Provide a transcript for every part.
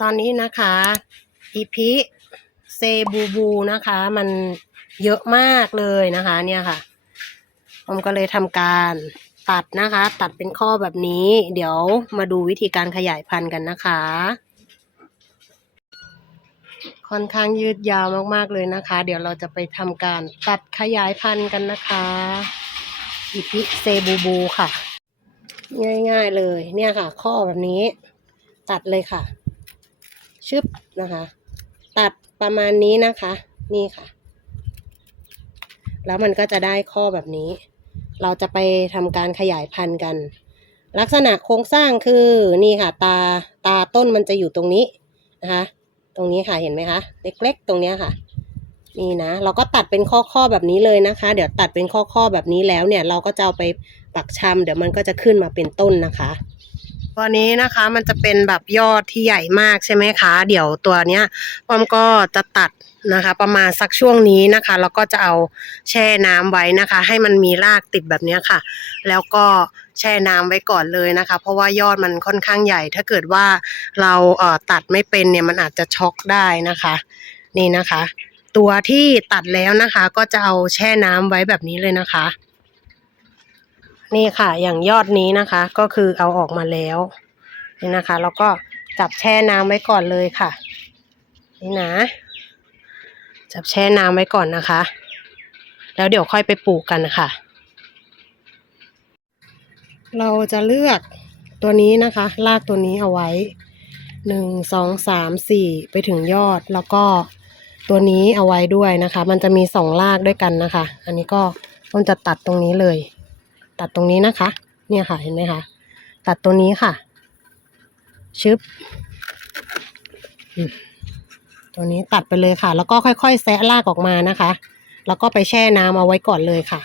ตอนนี้นะคะอีพิเซบูบูนะคะ มันเยอะมากเลยนะคะ เนี่ยค่ะ ผมก็เลยทำการตัดนะคะ ตัดเป็นข้อแบบนี้ เดี๋ยวมาดูวิธีการขยายพันธุ์กันนะคะ ค่อนข้างยืดยาวมากๆเลยนะคะ เดี๋ยวเราจะไปทำการตัดขยายพันธุ์กันนะคะอีพิเซบูบูค่ะ ง่ายๆเลย เนี่ยค่ะ ข้อแบบนี้ ตัดเลยค่ะ ชึบนะคะ ตัดประมาณนี้นะคะ นี่ค่ะ แล้วมันก็จะได้ข้อแบบนี้ เราจะไปทำการขยายพันธุ์กัน ลักษณะโครงสร้างคือนี่ค่ะ ตาตาต้นมันจะอยู่ตรงนี้นะคะ ตรงนี้ค่ะเห็นไหมคะเล็กๆตรงเนี้ยค่ะนี่นะเราก็ตัดเป็นข้อๆแบบนี้เลยนะคะ เดี๋ยวตัดเป็นข้อๆแบบนี้แล้วเนี่ย เราก็จะเอาไปปักชำเดี๋ยวมันก็จะขึ้นมาเป็นต้นนะคะ ตัวนี้นะคะมันจะเป็นแบบยอดที่ใหญ่มากใช่ไหมคะ เดี๋ยวตัวเนี้ยป้อมก็จะตัดนะคะ ประมาณสักช่วงนี้นะคะ แล้วก็จะเอาแช่น้ำไว้นะคะ ให้มันมีรากติดแบบนี้ค่ะ แล้วก็แช่น้ำไว้ก่อนเลยนะคะ เพราะว่ายอดมันค่อนข้างใหญ่ ถ้าเกิดว่าเราเอ่อตัดไม่เป็นเนี่ยมันอาจจะช็อกได้นะคะ นี่นะคะ ตัวที่ตัดแล้วนะคะ ก็จะเอาแช่น้ำไว้แบบนี้เลยนะคะ นี่ค่ะ อย่างยอดนี้นะคะ ก็คือเอาออกมาแล้วนี่นะคะ แล้วก็จับแช่น้ำไว้ก่อนเลยค่ะ นี่นะ จับแช่น้ำไว้ก่อนนะคะ แล้วเดี๋ยวค่อยไปปลูกกันค่ะ เราจะเลือกตัวนี้นะคะ ลากตัวนี้เอาไว้หนึ่งสองสามสี่ไปถึงยอดแล้วก็ตัวนี้เอาไว้ด้วยนะคะ มันจะมีสองลากด้วยกันนะคะ อันนี้ก็ต้นจะตัดตรงนี้เลย ตัดตรงนี้นะคะ เนี่ยค่ะเห็นไหมคะ ตัดตัวนี้ค่ะ ชึบตัวนี้ตัดไปเลยค่ะ แล้วก็ค่อยๆแซะรากออกมานะคะ แล้วก็ไปแช่น้ำเอาไว้ก่อนเลยค่ะ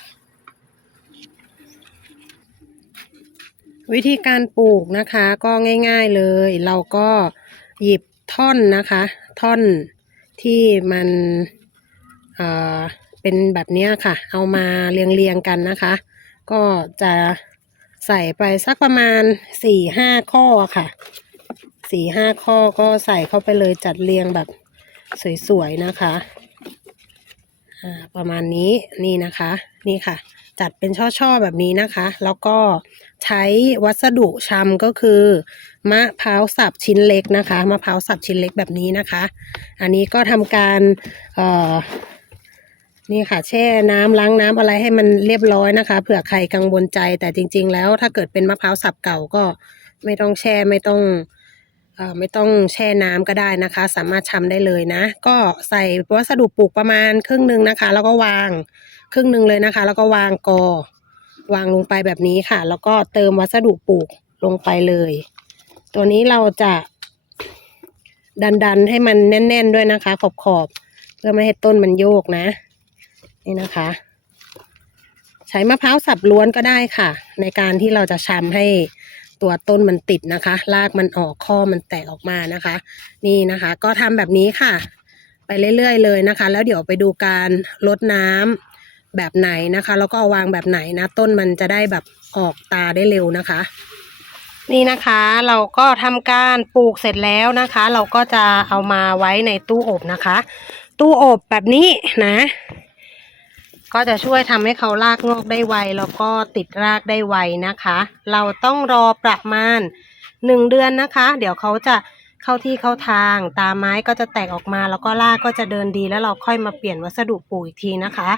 วิธีการปลูกนะคะ ก็ง่าย ๆเลย เราก็หยิบท่อนนะคะ ท่อนที่มันเอ่อเป็นแบบนี้ค่ะ เอามาเรียงๆกันนะคะ ก็จะใส่ไปสักประมาณสี่ห้าข้อค่ะสี่ห้าข้อก็ใส่เข้าไปเลยจัดเรียงแบบสวยๆนะคะอ่าประมาณนี้นี่นะคะนี่ค่ะ จัดเป็นช่อๆแบบนี้นะคะ แล้วก็ใช้วัสดุชำก็คือ มะพร้าวสับชิ้นเล็กนะคะมะพร้าวสับชิ้นเล็กแบบนี้นะคะ อันนี้ก็ทำการเอ่อ นี่ค่ะ แช่น้ำล้างน้ำอะไรให้มันเรียบร้อยนะคะเผื่อใครกังวลใจ แต่จริง ๆ แล้วถ้าเกิดเป็นมะพร้าวสับเก่าก็ไม่ต้องแช่ไม่ต้องไม่ต้องแช่น้ำก็ได้นะคะ สามารถชำได้เลยนะ ก็ใส่วัสดุปลูกประมาณครึ่งหนึ่งนะคะ แล้วก็วางครึ่งหนึ่งเลยนะคะ แล้วก็วางกอ วางลงไปแบบนี้ค่ะ แล้วก็เติมวัสดุปลูกลงไปเลย ตัวนี้เราจะดันๆให้มันแน่น ๆ ด้วยนะคะ ขอบๆเพื่อไม่ให้ต้นมันโยกนะ นี่นะคะ ใช้มะพร้าวสับล้วนก็ได้ค่ะ ในการที่เราจะชำให้ตัวต้นมันติดนะคะรากมันออกข้อมันแตกออกมานะคะ นี่นะคะ ก็ทำแบบนี้ค่ะ ไปเรื่อยๆ เลยนะคะ แล้วเดี๋ยวไปดูการลดน้ำแบบไหนนะคะ แล้วก็เอาวางแบบไหนนะ ต้นมันจะได้แบบออกตาได้เร็วนะคะ นี่นะคะเราก็ทำการปลูกเสร็จแล้วนะคะ เราก็จะเอามาไว้ในตู้อบนะคะ ตู้อบแบบนี้นะ ก็จะช่วยทำให้เขารากงอกได้ไว แล้วก็ติดรากได้ไวนะคะ เราต้องรอประมาณหนึ่งเดือนนะคะ เดี๋ยวเขาจะเข้าที่เข้าทาง ตาไม้ก็จะแตกออกมา แล้วก็รากก็จะเดินดี แล้วเราค่อยมาเปลี่ยนวัสดุปลูกอีกทีนะคะ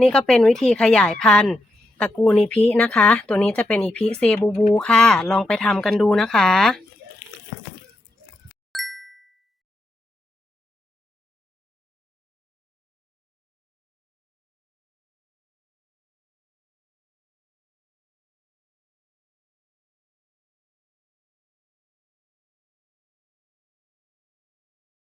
นี่ก็เป็นวิธีขยายพันธุ์ตระกูลอีพินะคะ ตัวนี้จะเป็นอีพิเซบูบูค่ะ ลองไปทำกันดูนะคะ